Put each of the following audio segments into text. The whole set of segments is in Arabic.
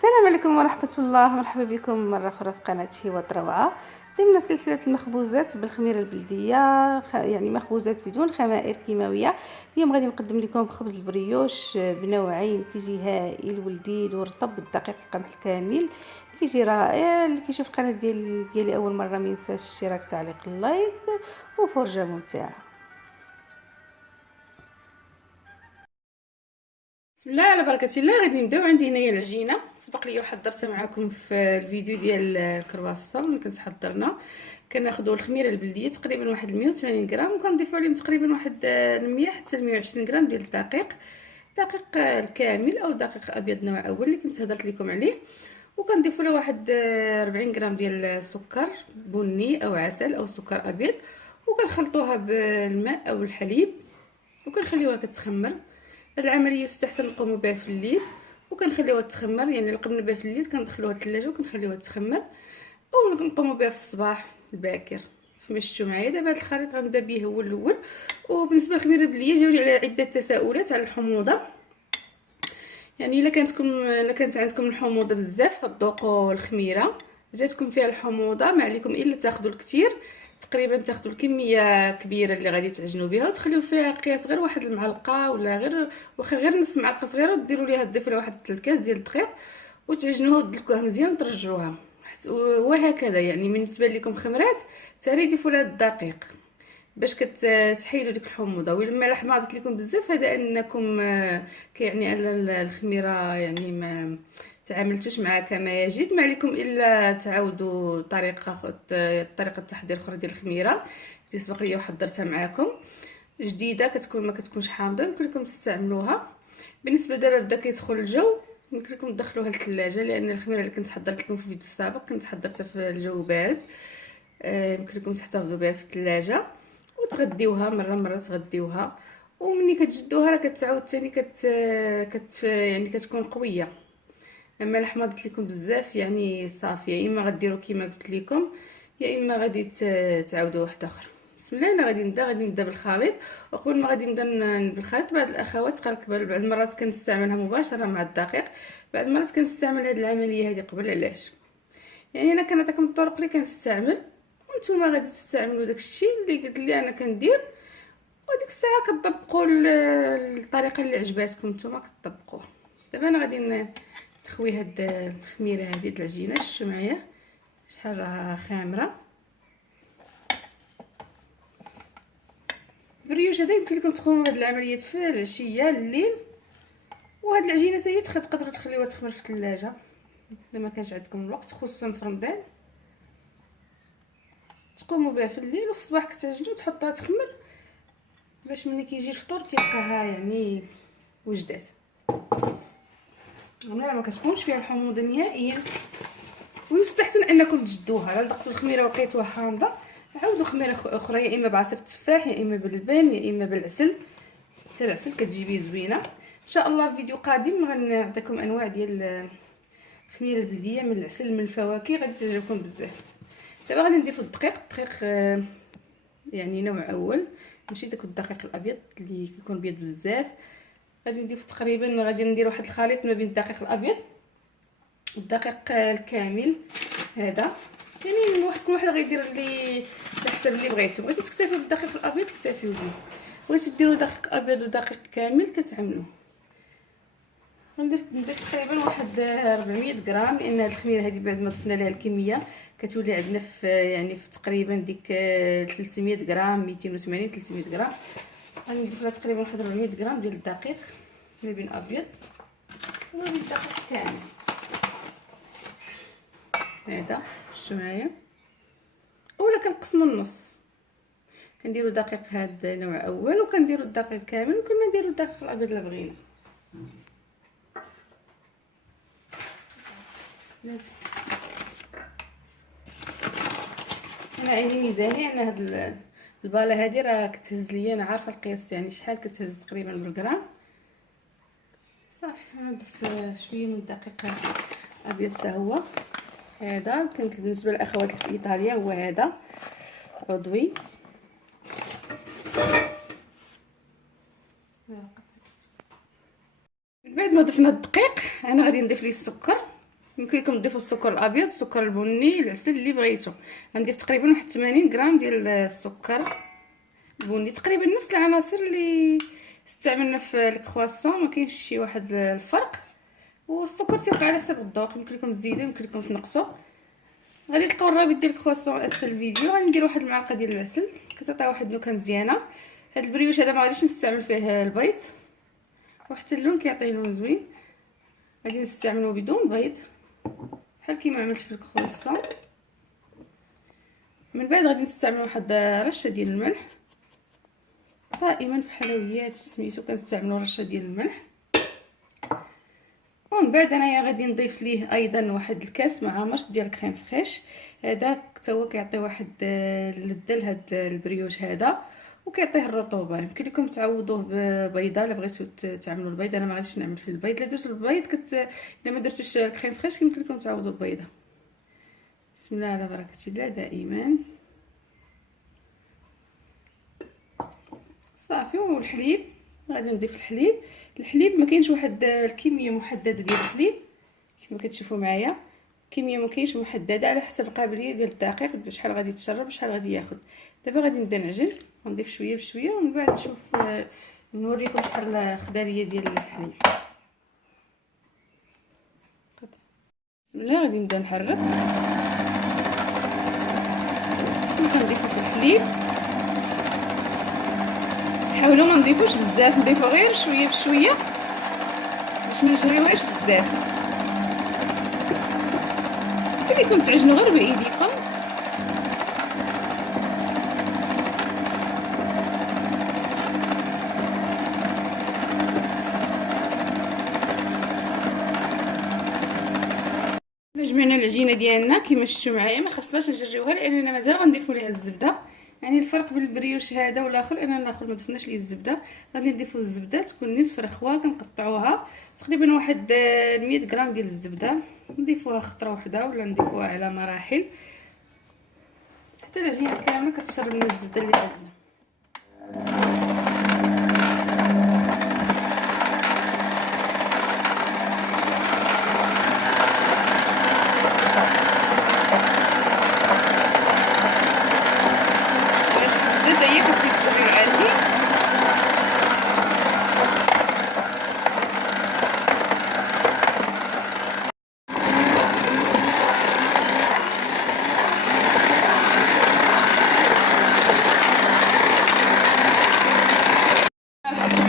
السلام عليكم ورحمة الله، مرحبا بكم مرة أخرى في قناة هبة روعة ضمن سلسلة المخبوزات بالخميرة البلدية. يعني مخبوزات بدون خمائر كيماوية. اليوم غادي نقدم لكم خبز البريوش بنوعين، كيجي هائل ولذيذ ورطب بالدقيق القمح الكامل، كيجي رائع. اللي كيشوف القناة ديالي أول مرة ما ينساش الاشتراك، تعليق، اللايك وفرجة ممتعة. بسم الله على بركه الله. غادي نبداو. عندي هنايا العجينه سبق لي وحضرتها معكم في الفيديو ديال الكرواسون اللي كنت حضرنا. كناخذوا الخميره البلديه تقريبا واحد 180 غرام، وكنضيفوا عليهم تقريبا واحد 100 حتى 120 غرام ديال دقيق الكامل او دقيق ابيض نوع اول اللي كنت هضرت لكم عليه، وكنضيفوا له واحد 40 غرام ديال السكر بني او عسل او سكر ابيض، وكنخلطوها بالماء او الحليب وكنخليوها كتخمر. العمليه يستحسن نقوموا بها في الليل وكنخليوها تخمر، يعني قبل بها في الليل كندخلوها الثلاجه وكنخليوها تخمر، او نقوموا بها في الصباح الباكر. كما شفتوا معايا دابا هذا الخليط غنبدا به هو الاول. وبالنسبه للخميره البلديه جاوني على عده تساؤلات على الحموضه. يعني الا كانت عندكم الحموضه بزاف غتذوقوا الخميره، جاتكم فيها الحموضه ما عليكم الا تاخذوا الكثير، تقريبا تاخذوا الكميه كبيره اللي غادي تعجنوا بها وتخليو فيها قياس غير واحد المعلقه ولا غير واخا غير نص معلقه صغيره، وديروا ليها تضيفوا لها واحد 3 كاس ديال الدقيق وتعجنوها وتدلكوها مزيان وترجعوها وهكذا. يعني بالنسبه لكم خمرات تاري ضيفوا لها الدقيق باش كتحيدوا ديك الحموضه. ولما لاحظت لكم بزاف هذا انكم كيعني ان الخميره يعني ما تعاملتوش معها كما يجب، ما عليكم الا تعاودوا طريقه تحضير اخرى ديال الخميره اللي سبق لي وحضرتها معكم جديده، ما كتكونش حامضه، يمكن لكم تستعملوها. بالنسبه دابا بدا كيسخن الجو، يمكن لكم تدخلوها للثلاجه، لان الخميره اللي كنت حضرت لكم في الفيديو السابق كنت حضرتها في الجو بارد. يمكن لكم تحتفظوا بها في الثلاجه وتغديوها مره تغديوها، ومني كتجدوها راه كتعاود ثاني يعني كتكون قويه. اما لحمضت لكم بزاف يعني صافيه، يا اما غديروا كيما قلت لكم يا اما غادي تعاودوا واحده اخرى. بسم الله. انا غادي نبدا بالخليط. وقبل ما غادي نبدا بالخليط، بعض الاخوات بعض المرات كنستعملها مباشره مع الدقيق، بعض المرات كنستعمل هذه العمليه هذه قبل. علاش؟ يعني انا كنعطيكم الطرق اللي كنستعمل وانتم غادي تستعملوا داكشي اللي قلت لي انا كندير، وديك الساعه كتطبقوا الطريقه اللي عجباتكم نتوما كتطبقوها. دابا انا غادي نخوي هاد الخميره هذه د العجينه. شفتوا معايا شحال راها خامره. البريوش هذا يمكن لكم تخدموا هاد العمليات في العشيه الليل، وهاد العجينه سي تقدروا تخليوها تخمر في الثلاجه الا ما كانش عندكم الوقت، خصوصا في رمضان تقوموا بها في الليل والصباح كتعجنوا تحطوها تخمر باش ملي كيجي الفطور كيلقاها يعني وجدات. ملي ما كتكونش فيها الحموضه نهائيا. ويستحسن انكم تجدوها، الا لقيتوا الخميره ولقيتوها حامضه عاودوا خميره اخرى، يا اما بعصير التفاح يا اما باللبن يا اما بالعسل. حتى العسل كتجيبيه زوينه. ان شاء الله في فيديو قادم غنعطيكم انواع ديال الخميره البلديه من العسل من الفواكه غادي تعجبكم بزاف. دابا غادي نضيفوا الدقيق يعني نوع اول، ماشي داك الدقيق الابيض اللي كيكون ابيض بزاف. غادي نضيف تقريبا غادي ندير واحد الخليط ما بين الدقيق الابيض والدقيق الكامل هذا. يعني كل واحد غيدير اللي على حسب اللي بغيتو تكتفيو بالدقيق الابيض تكتفيو به، بغيتو ديروا دقيق ابيض ودقيق كامل كتعملوه. ندير تقريبا واحد 400 غرام، لان هاد الخميره هذه بعد ما ضفنا لها الكميه كتولي عندنا في يعني في تقريبا ديك 300 غرام 280 300 غرام. غادي نضيف لها تقريبا واحد 400 غرام ديال الدقيق ما بين ابيض وما بين الدقيق كامل هذا. شفتوا معايا؟ اولا كنقسموا النص، كنديروا دقيق هذا نوع اول وكنديروا الدقيق كامل وكنا نديروا الدقيق الابيض اللي بغينا. انا عندي ميزاني، انا هاد الباله هذه راه كتهز ليا، انا عارفه القياس يعني شحال كتهز تقريبا بالغرام. صافي درت شويه من الدقيق ابيض حتى هو هذا. كانت بالنسبه للاخوات في ايطاليا هو هذا عضوي. من بعد ما ضفنا الدقيق انا غادي نضيف ليه السكر يمكن لكم تضيفوا السكر الابيض، السكر البني، العسل اللي بغيتو. غندير تقريبا واحد 80 غرام ديال السكر البني، تقريبا نفس العناصر اللي استعملنا في الكرواسون، ما كاينش شي واحد الفرق. والسكر تيوقع على حسب الذوق، يمكن لكم تزيدوا يمكن لكم تنقصوا. غادي تلقاو الرابط ديال الكرواسون اسفل الفيديو. غادي ندير واحد المعلقه ديال العسل، كتعطي واحد النكهه مزيانه. هاد البريوش هذا ما غاديش نستعمل فيه البيض، وحتى اللون كيعطيه لون زوين. غادي نستعملو بدون بيض بحال كيما عملت في الكرواسون. من بعد غادي نستعمل واحد رشه ديال الملح. دائما في الحلويات سميتو كنستعملوا رشه ديال الملح. ومن بعد انايا غادي نضيف ليه ايضا واحد الكاس معامر ديال الكريم فريش. هذا حتى هو كيعطي واحد اللذه لهاد البريوش هذا، وكيعطيه الرطوبه. يمكن لكم تعوضوه ببيضه الا بغيتو تعملوا البيض. انا ما غاديش نعمل فيه البيض. الا درتو البيض الا ما درتوش الكريم فريش يمكن لكم تعوضوا ببيضه. بسم الله على بركه الله. دائما صافي. والحليب غادي نضيف الحليب ما كاينش واحد الكميه محدده ديال الحليب كما كتشوفوا معايا. كميه ما كاينش محدده، على حسب القابليه ديال الدقيق شحال غادي تشرب شحال غادي ياخذ. دابا غادي نبدا نعجن ونضيف شويه بشويه، ومن بعد نشوف نوريكم شحال الخضاريه ديال الحليب. بسم الله. غادي نبدا نحرك وكنضيفو في الحليب. حاولوا ما نضيفوش بزاف، نضيفو غير شويه بشويه باش ما نجريوهاش بزاف. خليكم تعجنوا غير بايديكم. جمعنا العجينه ديالنا كما شفتوا معايا. ما خصناش نجريوها لاننا مازال غنضيفوا ليها الزبده. يعني الفرق بين البريوش هذا والاخر ان الاخر ما ضفناش ليه الزبده. غادي نضيفوا الزبده تكون نصف رخوه، كنقطعوها تقريبا واحد 100 غرام ديال الزبده. نضيفوها خطره وحده ولا نضيفوها على مراحل حتى العجينه كامله كتشرب من الزبده اللي عندنا.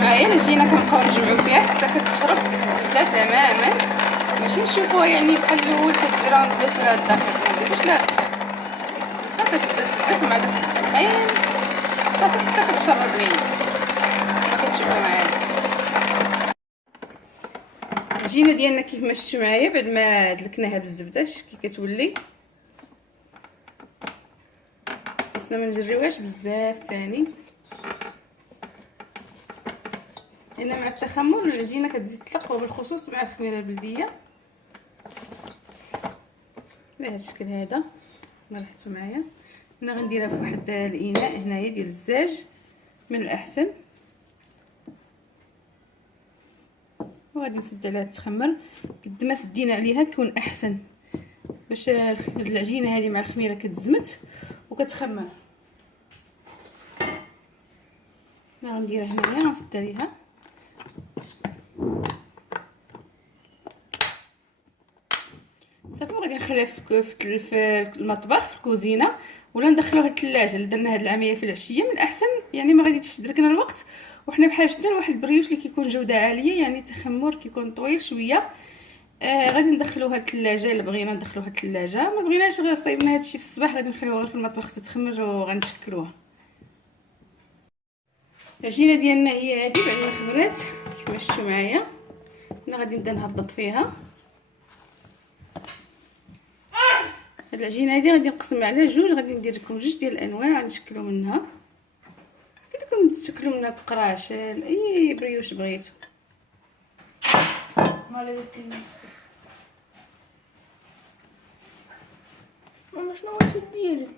معايا العجينه كنبقاو نجمعوا فيها حتى كتشرب ديك الزبده تماما، ماشي نشوفوها يعني بحال الاول كتجرى ونضيف لها الدقيق. ما نديروش لا، ديك الزبده كتبدا تزيد مع داك الطحين صافي حتى كتشرب لينا كما كتشوفوا معايا. العجينه ديالنا كيف ما شفتوا معايا بعد ما دلكناها بالزبده كي كتولي. خصنا ما نجريوهاش بزاف ثاني، لان مع التخمر العجينه كتزيد تلق، وبالخصوص مع الخميره البلديه بهذا الشكل هذا. لاحظتوا معايا انا غنديرها في واحد الاناء هنايا ديال الزاج من الاحسن، وغادي نسد عليها تخمر. قد ما سدينا عليها كيكون احسن باش العجينه هذه مع الخميره كتزمت وكتخمر. انا غنديرها هنايا غنسد عليها. صافي غادي نخليها في المطبخ في الكوزينه، ولا ندخلوها للثلاجه. اللي درنا هذه العمليه في العشيه من الاحسن، يعني ما غادي تدركنا الوقت وحنا بحال شدنا لواحد البريوش اللي كيكون جوده عاليه، يعني تخمر كيكون طويل شويه. غادي ندخلوها للثلاجه الا بغينا ندخلوها للثلاجه، ما بغيناش غير صايبنا هادشي في الصباح غادي نخليوها غير في المطبخ تتخمر وغنشكلوها. العجينه ديالنا هي هذه بعد ما خمرات كيف ما شفتوا معايا. انا غادي نبدا نهبط فيها. هاد العجينه هادي غادي نقسم على جوج، غادي ندير لكم جوج ديال الانواع غنشكلوا منها. كلكم تشكلوا منها بقراش اي بريوش بغيتو. ماما شنو واش ديري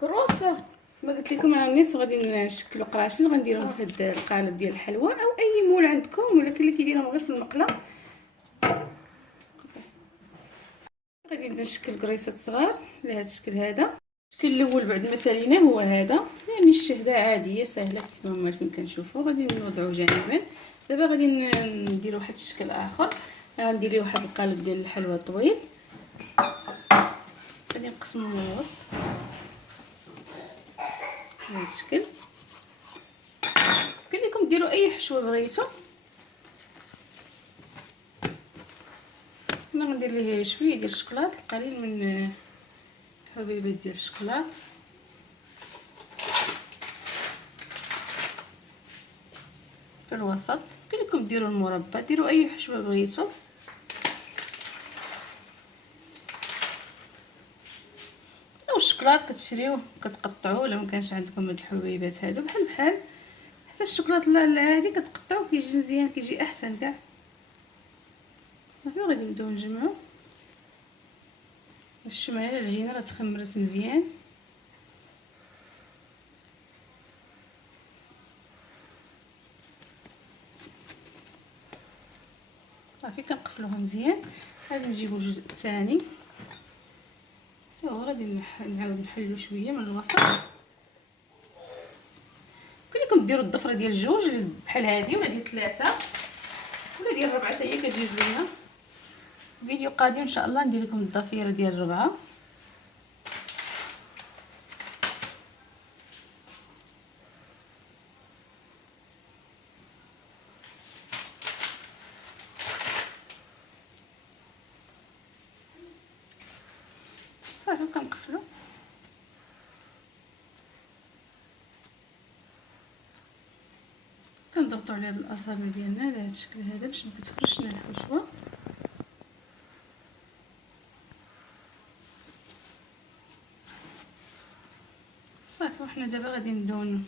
كروسه؟ ما قلت لكم انا الناس غادي نشكلوا قراشين غنديرهم في هاد القالب ديال الحلوى او اي مول عندكم، ولا كاين اللي كيديرهم غير في المقله. غادي نبدا نشكل كريسات صغار على هذا الشكل هذا. الشكل الاول بعد ما ساليناه هو هذا، يعني الشهده عاديه سهله كما كنشوفوا. غادي نوضعوا جانبا. دابا غادي نديروا واحد الشكل اخر، غندير ليه واحد القالب ديال الحلوى طويل. غادي نقسمو من الوسط بهذا الشكل. يمكن لكم ديروا اي حشوه بغيتو. انا غندير ليه شويه ديال الشكلاط، القليل من حبيبات ديال الشكلاط. في الوسط يمكن لكم ديروا المربى، ديروا اي حشوه بغيتو. او الشكلاط كتشريوه كتقطعوه، ولا ما كانش عندكم هاد الحبيبات هادو بحال حتى الشكلاط العادي كتقطعوه كيجي مزيان، كيجي احسن كاع. صافي غادي نبداو نجمعو. نشمو على العجينه راه تخمرت مزيان. صافي كنقفلوها مزيان. غادي نجيبو الجزء الثاني حتى هو غادي نعاود نحلو شويه من الوسط. يمكن لكم ديروا الضفره ديال الجوج بحال هذه، ولا ديال 3 ولا ديال 4 حتى هي كتجي زوينه. فيديو قادم ان شاء الله ندير لكم الضفيره ديال 4. صافي كنقفلو. كنضغطوا عليها بالاصابع ديالنا على هذا الشكل هذا باش ما كتخرجش لنا الحشوه. صافي وحنا دابا غادي نبداو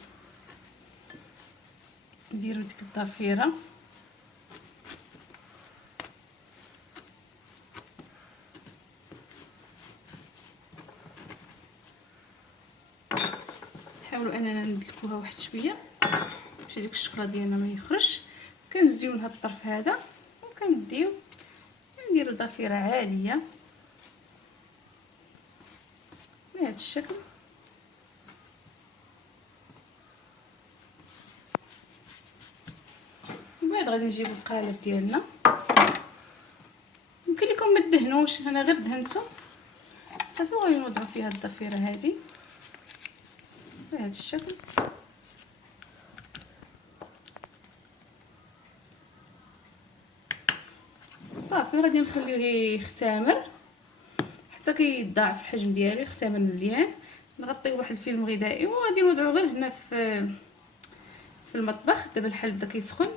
نديرو ديك الضفيره. نحاولوا اننا ندلكوها واحد شويه باش هذيك الشكلاط ديالنا ما يخرجش. كنزيدو من هذا الطرف هذا وكنديو نديرو ضفيره عاديه بهذا الشكل. من بعد غادي نجيبو القالب ديالنا. يمكن لكم ما تدهنوش، انا غير دهنتو. صافي غادي نوضعو فيها الضفيره هذه بهذا الشكل. صافي غادي نخليوه يختمر حتى كيضاعف الحجم ديالو، يختمر مزيان. نغطيوه بواحد الفيلم غذائي وغادي نوضعوه غير هنا في المطبخ. دابا الحل بدا كيسخن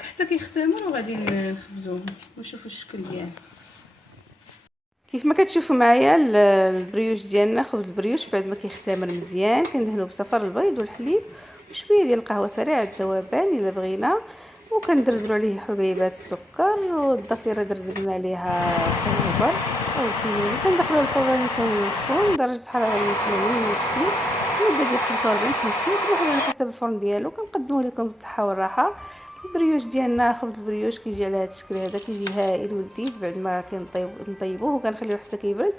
حتى كيختمر، وغادي نخبزوه ونشوفوا الشكل ديالو. كيف ما كتشوفوا معايا البريوش ديالنا، خبز البريوش بعد ما كيختمر مزيان كندهنوه بصفر البيض والحليب وشويه ديال القهوه سريعه الذوبان الا بغينا، وكندردروا عليه حبيبات السكر، والضفيره دردرنا عليها الصنوبر او البينوني. كندخلوا الفران يكون سخون درجه حراره 180 160 مده ديال 45 50 كل واحد على حسب الفرن ديالو. كنقدموه لكم بالصحه والراحه. البريوش ديالنا خبز البريوش كيجي على هذا الشكل هذا، كيجي هائل ولذيذ. بعد ما كنطيبوه وكنخليوه حتى كيبرد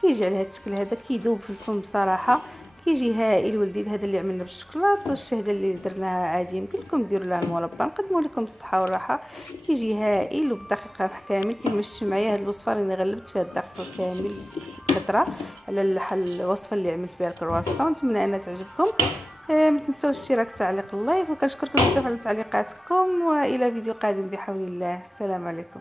كيجي على هذا الشكل هذا، كيذوب في الفم بصراحه، كيجي هائل ولذيذ. هذا اللي عملنا بالشوكولاط، والشهده اللي درناها عادي يمكن لكم ديروا لها المربى. نقدموا لكم بالصحه والراحه. كيجي هائل وبالدقيق قمح كامل. كما شفتوا معايا هذه الوصفه اللي غلبت فيها الدقيق كامل كثره على الوصفه اللي عملت بها الكرواسون. نتمنى انها تعجبكم. ما تنساوش الاشتراك تعليق اللايك، وكنشكركم بزاف على تعليقاتكم، والى فيديو قادم بحول الله. السلام عليكم.